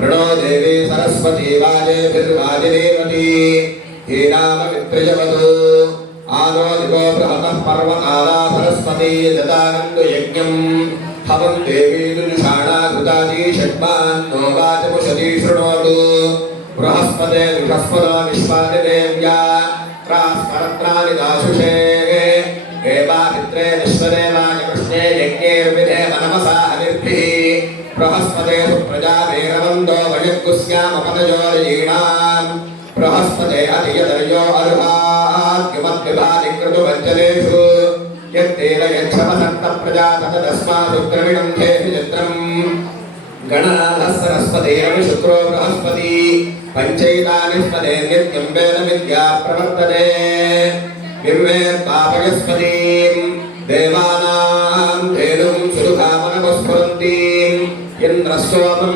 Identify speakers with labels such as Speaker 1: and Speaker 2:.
Speaker 1: प्रणो देवी सरस्वती वाजेभिर्वाजिनीवती हीराममित्रजवतु आनो दिवो बृहतः पर्वताला सरस्वती ददानन्दु यज्ञम् हवं देवी दुषाणा कृताजी षड्मान्नो वाचमुषती शृणोतु बृहस्पते विषस्पदा विश्वानि देव्या प्रास्परत्राणि दाशुषे देवापित्रे विश्वदेवाय कृष्णे यज्ञैर्विधेव नमसा हविर्भिः बृहस्पते सुप्रजावेरवन्दो वयग्गुस्यामपदयोरीणाम् बृहस्पते अधियदर्यो अर्हाद्युमद्विभादिकृतुवञ्चलेषु यत्तेन यच्छमसक्तप्रजा तदस्मादुग्रमिणं धेहि चित्रम् गणनाथः सरस्वतीरवि शुक्रो बृहस्पति पञ्चैतानि स्पदे नित्यं वेद विद्या प्रवर्तते निर्वेत्तापयस्पतीं देवानां धेनुं सुदुःखामनवस्फुरन्तीम् इन्द्रस्वपं ఇన్ రస్వాదం